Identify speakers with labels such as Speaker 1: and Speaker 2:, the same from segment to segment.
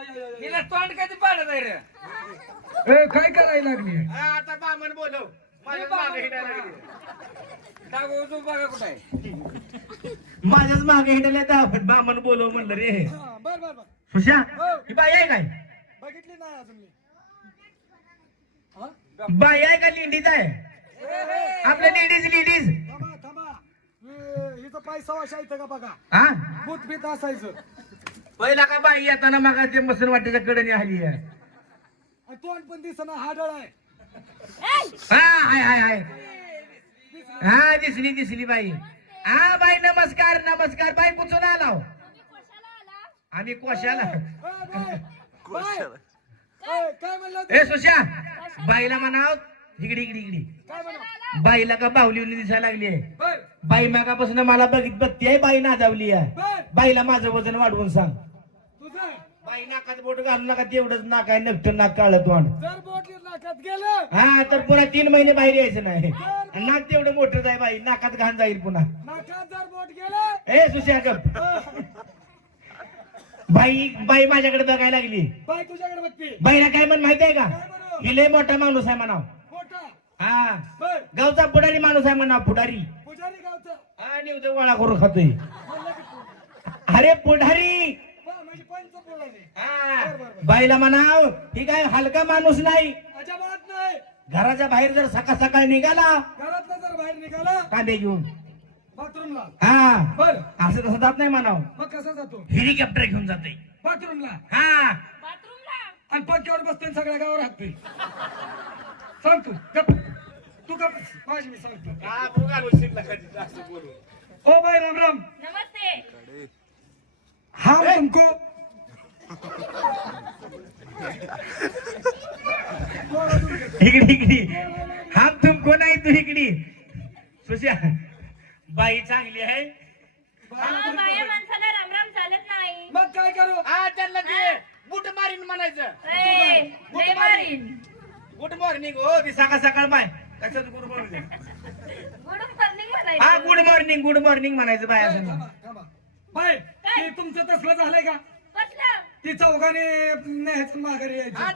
Speaker 1: हिला तोंड कधी पाडत आहे रे?
Speaker 2: काय करायला लागली?
Speaker 3: आता बामण बोलव. माझ्या मागे हिंडायला लागली.
Speaker 1: दाखव तू बघा कुठं आहे.
Speaker 3: माझ्याच मागे हिंडायला तर बामण बोलव म्हणलं रे.
Speaker 2: बर बर बर
Speaker 3: सुशा ही बाई आहे काय?
Speaker 2: बघितली नाही अजून मी.
Speaker 3: बाई आहे का लेडीज आहे? आपल्या लेडीज
Speaker 2: थांबा थांबा. हिचं पैसा वाशायचं का बघा.
Speaker 3: हा
Speaker 2: भूत भीत असायचं.
Speaker 3: पहिला का बाई येताना मग ते मसन वाट्याच्या कडे आली आहे.
Speaker 2: आणि तोंड पण दिसना हाडळ आहे.
Speaker 3: हाय हाय हाय हा दिसली बाई. हा बाई नमस्कार नमस्कार. बाई कुठून आला? आम्ही कोशाला.
Speaker 2: काय म्हणलं?
Speaker 3: ए सुशा बाईला म्हणाव इकडे इकडे इकडे.
Speaker 2: काय म्हणा?
Speaker 3: बाईला का बावली दिसायला लागली आहे.
Speaker 2: बर
Speaker 3: बाई मागापासून मला बघती आहे. बाई नादावली आहे.
Speaker 2: बर
Speaker 3: बाईला माझं वजन वाढवून सांग.
Speaker 2: तुझं
Speaker 3: बाई नाकात बोट घालू नका. तेवढंच नाक आहे नकट नाक काढत तोंड.
Speaker 2: जर बोट नाकात गेलं
Speaker 3: हा तर पुन्हा 3 महिने बाहेर यायचं नाही. नाक तेवढं मोठं जाय बाई नाकात घाण जाईल पुन्हा.
Speaker 2: नाकात जर बोट गेलं
Speaker 3: ए सुशा गप. बाई माझ्याकडे बघायला लागली.
Speaker 2: बाय तुझ्याकडे बघते.
Speaker 3: बाईला काय म्हण माहिती आहे का?
Speaker 2: काय म्हणू?
Speaker 3: ही लय मोठा माणूस आहे म्हणाव.
Speaker 2: मोठा
Speaker 3: हा
Speaker 2: बर
Speaker 3: गावचा पुढारी माणूस आहे म्हणाव. पुढारी
Speaker 2: पुजारी गावचं.
Speaker 3: आणि उद्या गोळा करून खातोय.
Speaker 2: म्हणलं की तू.
Speaker 3: अरे पुढारी.
Speaker 2: म्हणजे पंच बोलायले.
Speaker 3: हा. बाईला म्हणाव ही काय हलका माणूस नाही.
Speaker 2: अजिबात नाही.
Speaker 3: घराच्या बाहेर जर सकाळ सकाळ निघाला
Speaker 2: घरातला जर बाहेर निघाला
Speaker 3: कांदे घेऊन
Speaker 2: बाथरूमला.
Speaker 3: हा
Speaker 2: बर
Speaker 3: असं तसं जात नाही म्हणाव.
Speaker 2: मग कसा जातो?
Speaker 3: हेलिकॉप्टर घेऊन जाते
Speaker 2: बाथरूमला.
Speaker 3: हा.
Speaker 2: आणि पंख्यावर बसतोय सगळ्या गावावर हाकतोय. सांग तू गप. तू गप. माझी मी सांगतो. ओ बाय राम राम.
Speaker 4: नमस्ते.
Speaker 2: हम तुमको
Speaker 3: इकडे इकडे हम तुमको नाही तू इकडे. सुशा बाई चांगली आहे.
Speaker 4: बाया माणसाला रामराम चालत नाही.
Speaker 2: मग काय करू?
Speaker 3: त्यांना ते बुट मारीन म्हणायचं.
Speaker 4: जय मारीन.
Speaker 3: Good morning. हो ती सकाळ सकाळ बाय कशात गुड मॉर्निंग.
Speaker 4: गुड मॉर्निंग म्हणायचं.
Speaker 3: हा गुड मॉर्निंग म्हणायचं बाय असं.
Speaker 2: थांबा थांबा. बाय ते तुमचं तसलं झालंय का?
Speaker 4: कसलं?
Speaker 2: ती चौघाने न्यायचं माघारी यायचं.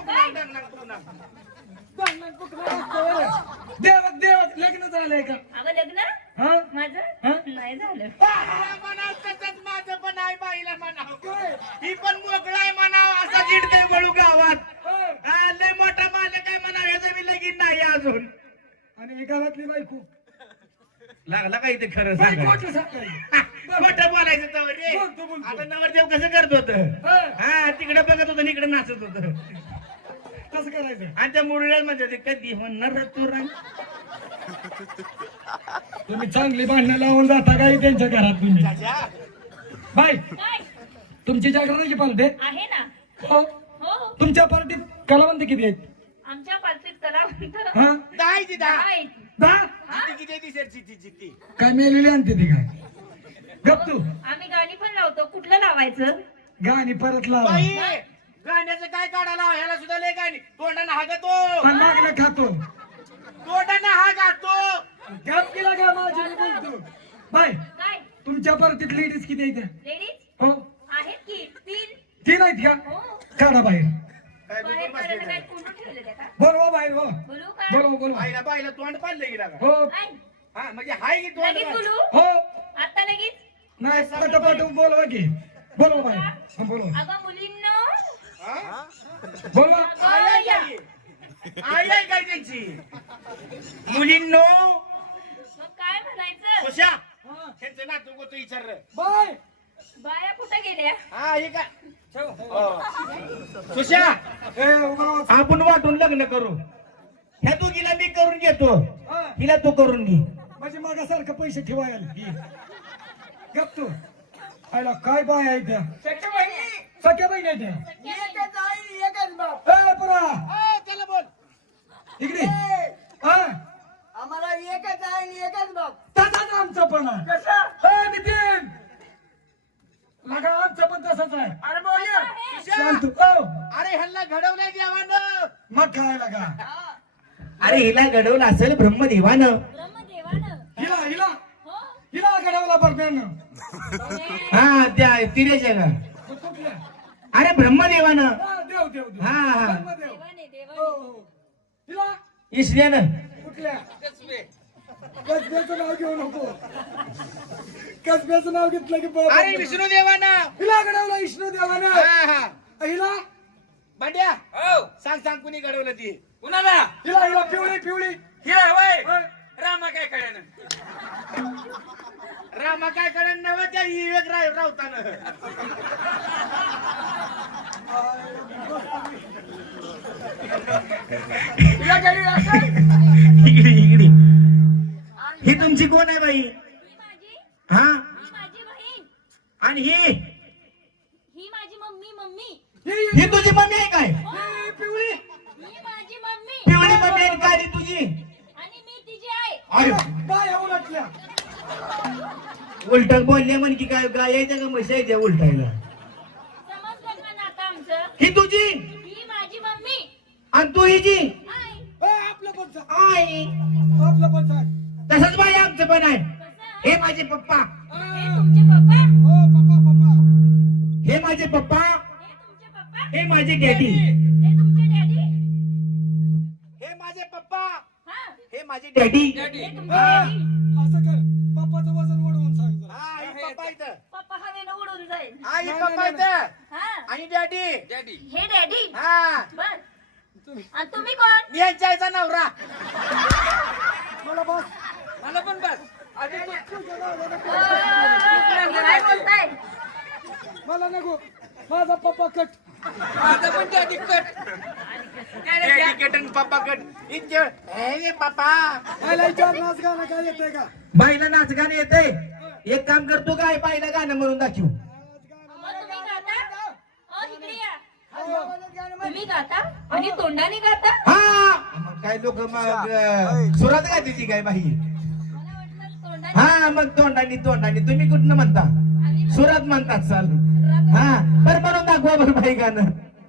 Speaker 2: देवक देवक लग्न झालंय का?
Speaker 4: अगं लग्न
Speaker 2: हा
Speaker 4: माझं नाही झालं.
Speaker 3: माझं पण आहे. बाईला म्हणाव ही पण मोकळा आहे म्हणाव. असा जिडते वळू गावात. लय मोठा मालक आहे म्हणाव. ह्याचं मी लगीन नाही अजून.
Speaker 2: आणि ही घरातली बायको
Speaker 3: लागला का इथे खरं
Speaker 2: बायको
Speaker 3: सांगा.
Speaker 2: म्हटलं सकाळी.
Speaker 3: खोटं बोलायचं तर रे.
Speaker 2: बोलतो, बोलतो.
Speaker 3: आता नवरदेव कसं करत होत? हा तिकडे बघत होतं इकडे नाचत होत.
Speaker 2: कसं करायचं?
Speaker 3: आणि त्या मुरळ्यात म्हणजे ते कधी म्हणणार रे तू रंग.
Speaker 2: तुम्ही चांगली भांडणं लावून जाता काही त्यांच्या घरात तुम्ही. बाय
Speaker 4: काय
Speaker 2: तुमची जागरणाची पार्टी
Speaker 4: आहे ना?
Speaker 2: हो.
Speaker 4: हो.
Speaker 2: तुमच्या पार्टीत कलावंत किती आहेत?
Speaker 4: आमच्या पार्टीत कलावंत
Speaker 2: हा
Speaker 3: 10
Speaker 4: आहेत.
Speaker 2: 10.
Speaker 3: किती जिती
Speaker 2: काय मेलेली आणते ती काय? गप तू.
Speaker 4: आम्ही गाणी पण लावतो. कुठलं लावायचं?
Speaker 2: गाणी परत लाव.
Speaker 3: बाई गाण्याचं काय काढायला ह्याला सुद्धा लय गाणी. तोंडानं हा गातो.
Speaker 2: आणि मागणं खातो.
Speaker 3: तोंडानं हा गातो.
Speaker 2: गप केला का माझी मी बोलतो. बाय
Speaker 4: काय
Speaker 2: तुमच्या पार्टीत लेडीज किती आहेत?
Speaker 4: लेडीज
Speaker 2: हो
Speaker 4: आहेत की 3.
Speaker 2: 3 आहेत का?
Speaker 4: हो.
Speaker 2: काढा बाहेर.
Speaker 4: बाहेर करायला काय कोंडून ठेवलेलं का?
Speaker 2: बोलवा बाहेर हो.
Speaker 4: बोलू का?
Speaker 2: बोलवा
Speaker 3: बाईला तोंड पाडलं गेला का?
Speaker 2: हो
Speaker 4: काय?
Speaker 3: हा म्हणजे हाय की तोंड
Speaker 4: लगेच बोलू?
Speaker 2: हो.
Speaker 4: आता लगेच?
Speaker 2: नाही पटापट बोलवा की. बोलवा बाहेर. हा बोलवा.
Speaker 4: अगं मुलींनो.
Speaker 2: बोलवा.
Speaker 3: आई
Speaker 4: या.
Speaker 3: आहे काय त्यांची. मुलींनो
Speaker 4: मग काय म्हणायचं?
Speaker 3: सुशा
Speaker 2: हा.
Speaker 3: त्यांचं नातू गोतो विचार.
Speaker 2: बाय
Speaker 4: बाया कुठं गेल्या?
Speaker 3: हा हे का सुशा
Speaker 2: ए उभा राहा.
Speaker 3: आपण वाटून लग्न करू. ह्या दोघीला मी करून घेतो.
Speaker 2: हा.
Speaker 3: हिला तू करून घे.
Speaker 2: म्हणजे मागासारखं पैसे ठेवायला. गप तू. आयला काय बाय आहे त्या? सख्या बहीण आहे त्या. ए पुरा
Speaker 3: त्याला बोल.
Speaker 2: इकडे. हा
Speaker 5: आम्हाला एकच आहे आणि एकच बघ.
Speaker 2: तसाच आमचं पण आहे.
Speaker 5: कसं?
Speaker 2: ए नितीन लगा आमचं पण तसंच आहे.
Speaker 5: अरे बोल.
Speaker 2: शांत हो.
Speaker 3: अरे ह्याला घडवलंय देवानं.
Speaker 2: मग काय लगा?
Speaker 3: अरे हिला घडवलं असेल ब्रह्मदेवानं.
Speaker 4: ब्रह्मदेवानं.
Speaker 2: हिला हिला
Speaker 4: हो.
Speaker 2: हिला घडवला बरं.
Speaker 3: हा त्या तिरेच्या का
Speaker 2: कुठल्या?
Speaker 3: अरे ब्रह्मदेवानं.
Speaker 2: हा, देव देव देव.
Speaker 3: हा, हा.
Speaker 2: ब्रह्मदेव.
Speaker 4: देवाने
Speaker 2: हो,
Speaker 4: देवाने
Speaker 2: हो. तिला
Speaker 3: इसल्यानं.
Speaker 2: कुठल्या
Speaker 1: कसबे.
Speaker 2: कसब्याचं नाव घेऊ नको. कसब्याचं नाव घेतलं की बाबा.
Speaker 3: अरे विष्णू देवानं.
Speaker 2: हिला घडवला विष्णू देवानं.
Speaker 3: हा, हा.
Speaker 2: हिला
Speaker 3: भांड्या
Speaker 1: हो
Speaker 3: सांग कुणी घडवलं ती.
Speaker 1: कुणाला
Speaker 2: हिला हिला पिवळी पिवळी.
Speaker 1: हिरा वय
Speaker 2: होय.
Speaker 1: रामा काय कळ्यानं
Speaker 3: रामा काय करेन नव त्या विवेक राऊतानं.
Speaker 2: हिला गेली असं.
Speaker 3: इकडे ही तुमची कोण आहे बाई?
Speaker 4: ही माझी
Speaker 3: हा
Speaker 4: माझी बहीण.
Speaker 3: आणि ही
Speaker 4: ही माझी मम्मी.
Speaker 3: ही तुझी मम्मी आहे काय?
Speaker 2: ही पिवळी.
Speaker 4: ही माझी मम्मी
Speaker 3: पिवळी मम्मी आहे काय रे तुझी?
Speaker 4: आणि मी तिची आई.
Speaker 3: अरे
Speaker 2: बाया उलटल्या.
Speaker 3: उलट बोलले म्हण की काय गाय यायच्या का म्हशी यायच्या उलटायला?
Speaker 4: समजलं का नातं आमचं?
Speaker 3: ही तुझी
Speaker 4: ही माझी मम्मी
Speaker 3: आणि तू हिची
Speaker 4: आई.
Speaker 2: आपलं पण सांग.
Speaker 3: आई.
Speaker 2: आपलं पण सांग.
Speaker 3: तसंच बाई आमचं पण आहे.
Speaker 4: कसं?
Speaker 3: हे माझे पप्पा,
Speaker 4: हे तुमचे पप्पा.
Speaker 2: हो पप्पा पप्पा.
Speaker 3: हे माझे पप्पा,
Speaker 4: हे तुमचे पप्पा.
Speaker 3: हे माझे डॅडी.
Speaker 4: हे तुमचे डॅडी.
Speaker 3: हे माझे पप्पा,
Speaker 4: हा.
Speaker 3: हे माझे डॅडी.
Speaker 1: डॅडी.
Speaker 4: हे तुमचे डॅडी.
Speaker 2: असं कर. पप्पाचं वजन वाढवून सांग जरा.
Speaker 3: हा, ही पप्पा इथं.
Speaker 4: पप्पा हवेनं उडून जाईल.
Speaker 3: आई
Speaker 2: नाही,
Speaker 3: पप्पा
Speaker 2: नाही,
Speaker 3: इथं.
Speaker 4: हा.
Speaker 3: आणि डॅडी.
Speaker 1: डॅडी
Speaker 4: हे डॅडी.
Speaker 3: हा,
Speaker 4: बर. आणि तुम्ही कोण?
Speaker 3: मी यांच्या आईचा नवरा.
Speaker 2: मला बस.
Speaker 1: मला पण बस आधी तू
Speaker 4: काय बोलताय?
Speaker 2: मला नको. माझा पप्पा कट.
Speaker 1: माझं पण डॅडी कट काय रे,
Speaker 3: डॅडी
Speaker 1: डॅ-
Speaker 3: कट आणि पप्पा कट. इथे हे पप्पा.
Speaker 2: मला विचार नाच गाणं काय येतंय का?
Speaker 3: बाईला नाच गाणं येते. एक काम करतो काय, बाईला गाणं म्हणून दाखवू.
Speaker 4: मग तुम्ही गाता? इकडे या. तुम्ही गाता आणि तोंडाने गाता?
Speaker 3: हा मग काय लोक मग सुरात काय तिची काय बाई?
Speaker 4: मला वाटलं तोंडाने.
Speaker 3: हा मग तोंडानी तुम्ही कुठनं म्हणता?
Speaker 4: आणि
Speaker 3: सुरात म्हणतात चाल. हा बरं म्हणून दाखवा बरं बाई गाणं.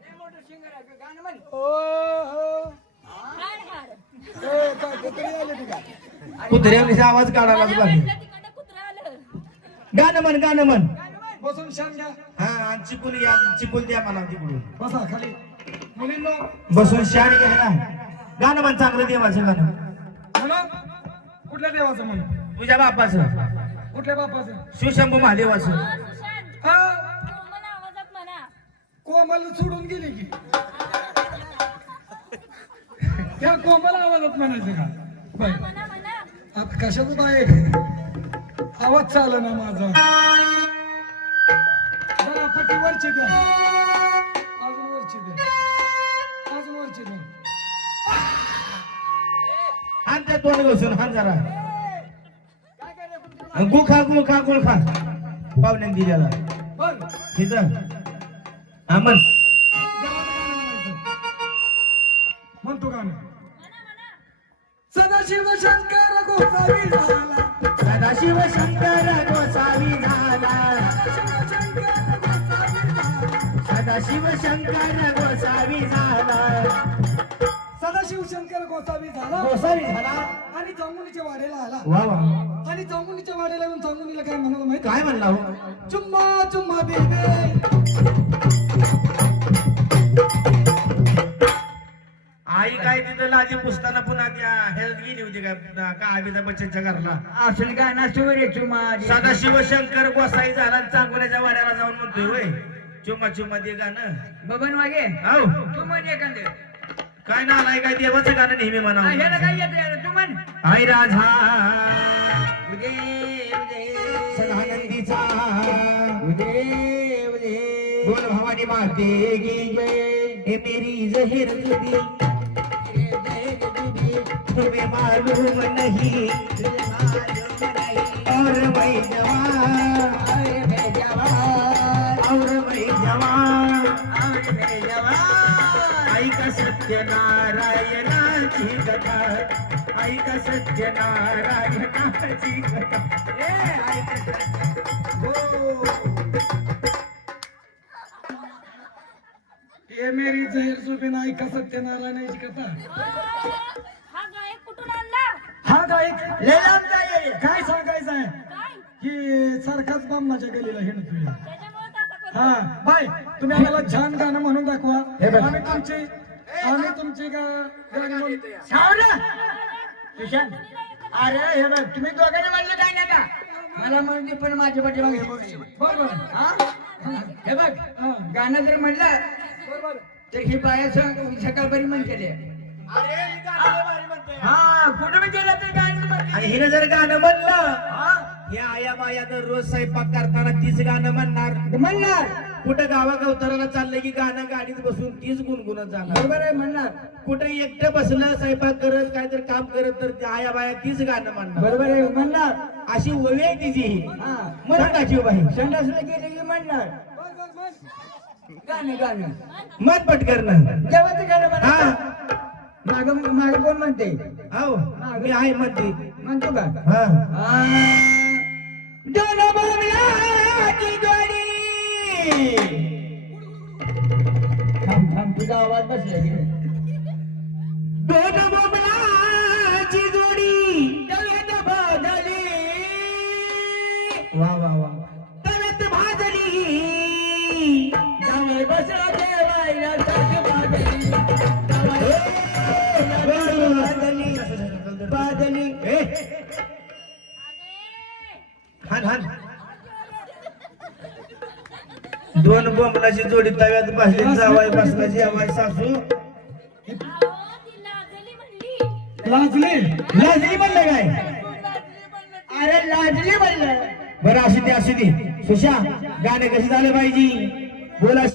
Speaker 2: हो हो.
Speaker 4: हाड हाड.
Speaker 2: ए, काय कुत्री आली ती का?
Speaker 3: कुत्र्याचा आवाज काढायलाच
Speaker 4: मला
Speaker 3: पाहिजे.
Speaker 4: वाटलं तिकडं कुत्रं आलं.
Speaker 3: गाणं म्हण.
Speaker 2: बसून शान घ्या.
Speaker 3: हा आणि चिकूल द्या मला तिकडून.
Speaker 2: बसा खाली. मुलींनो
Speaker 3: बसून शाण घ्या ना. गाणं म्हण चांगलं देवाचं गाणं.
Speaker 2: म्हणा. कुठल्या देवाचं म्हणा?
Speaker 3: तुझ्या बापाचं,
Speaker 2: कुठल्या बापाचं?
Speaker 3: शिवशंभू महादेवाचं.
Speaker 4: सुशांत,
Speaker 2: हा.
Speaker 4: कोमल आवाजात म्हणा.
Speaker 2: कोमल सोडून गेली की त्या कोमल आवाजात म्हणायचं का? बर.
Speaker 4: म्हणा म्हणा.
Speaker 2: आता कशाचं बाहेर आवाज चाल ना माझा. जरा पट्टी वरची द्या. अजून वरची द्या. अजून वरची द्या.
Speaker 3: हात त्या तोंड घुसून हात जरा. गुखा पाहुण्याने दिलेला
Speaker 2: बर.
Speaker 3: तिथं हा म्हण.
Speaker 2: म्हणतो गाणं.
Speaker 4: म्हणा म्हणा.
Speaker 2: सदाशिव शंकर गोसावी झाला.
Speaker 3: सदाशिव शंकर गोसावी झाला. सदाशिव शंकर गोसावी झाला.
Speaker 2: सदाशिव शंकर गोसावी झाला.
Speaker 3: गोसावी झाला.
Speaker 2: आणि चांगुनीच्या वाड्याला आला.
Speaker 3: वा वा.
Speaker 2: आणि चांगुनीच्या वाड्याला येऊन चांगुनीला काय म्हणाला माहिती?
Speaker 3: काय म्हणला हो?
Speaker 2: चुम्मा चुम्मा दे दे.
Speaker 3: आई काय तिथं लाजी पुसताना पुन्हा त्या ह्याच्यात गेली होती का अमिताभ बच्चनच्या घरला.
Speaker 5: असं काय नसतो रे चुमा.
Speaker 3: सदाशिव शंकर गोसाई झाला आणि चांगल्याच्या वाड्याला जाऊन म्हणतोय होय चुम्मा दे गाणं.
Speaker 5: बबन वागे
Speaker 3: हो
Speaker 5: तू म्हण एखादं.
Speaker 3: काय ना आलाय काय देवाचं गाणं नेहमी म्हणा.
Speaker 5: ह्याला काय येत तू म्हण.
Speaker 3: आई राधा
Speaker 5: उदे उदे
Speaker 3: सदानंदीचा
Speaker 5: उदे उदे
Speaker 3: बोल भवानी माते की हे मेरी जहीर जुदी तुम्हें मालूम नहीं और मैं जवान और मैं जवान आई का सत्यनारायणाची कथा आई का सत्यनारायणाची कथा
Speaker 2: हे मेरी जहीर सुबीन ऐका सत्यनारायणाची कथा.
Speaker 4: हा गायक कुठून आणला?
Speaker 2: हा गायक
Speaker 5: लय लांब जाईल.
Speaker 2: काय सांगायचं आहे
Speaker 4: काय?
Speaker 2: की सारखाच बामणाच्या गलीला हे तुझ्या.
Speaker 4: त्याच्यामुळेच असं
Speaker 2: हा बाय तुम्ही आम्हाला छान गाणं म्हणून दाखवा
Speaker 3: हे बघ.
Speaker 2: आम्ही तुमची गाणी म्हणून
Speaker 5: सावरा सुशांत अरे हे बघ तुम्ही दोघांनी म्हणलं काय नका मला म्हणते पण माझ्या पाठीमागे हे बघ
Speaker 2: बरोबर
Speaker 5: हा? हे बघ गाणं जर म्हणलं
Speaker 2: बरोबर
Speaker 5: तर ही बाया सकाळपर्यंत म्हणते हा कुठं बी गेलं तर गाणं म्हणते.
Speaker 3: आणि हिने जर गाणं म्हणलं या आया माया तर रोज स्वयंपाक करताना तीच गाणं म्हणणार
Speaker 5: म्हणणार
Speaker 3: कुठं गावागवताराला चाललं की गाणं गाडीत बसून तीच गुणगुणत जाणार
Speaker 5: बरोबर आहे म्हणणार
Speaker 3: कुठे एकटं बसलं स्वयंपाक करत काहीतरी काम करत तर त्या आया बाया तीच गाणं म्हणणार
Speaker 5: बरोबर आहे म्हणणार
Speaker 3: अशी ओवी आहे तिची ही
Speaker 5: हा
Speaker 3: म्हणून टाकी बाई
Speaker 5: संडासला गेले की म्हणणार गाणं गाणं
Speaker 3: मत पटकरणं
Speaker 5: जेव्हा गाणं म्हणा
Speaker 3: हा
Speaker 5: माग माग कोण म्हणते
Speaker 3: हो मी आहे म्हणते
Speaker 5: म्हणतो का
Speaker 3: हा
Speaker 5: दोन बोमलाची जोडी थांब थांब तुझा आवाज बसला की
Speaker 3: दोन बोमलाची जोडी
Speaker 5: तव्यात भाजली
Speaker 3: वा वा वा
Speaker 5: तव्यात भाजली जावई बसला देवायला ताट भाजली भाजली
Speaker 3: हान हान दोन बोंबलाची जोडी तव्यात भाजली जावाय बसला जेवाय सासू
Speaker 4: अहो, ती लाजली म्हणली.
Speaker 2: लाजले
Speaker 3: लाजली म्हणलं काय
Speaker 5: अरे लाजली म्हणलं
Speaker 3: बरं असू दे सुशा गाणे कसे झाले पाहिजे बोला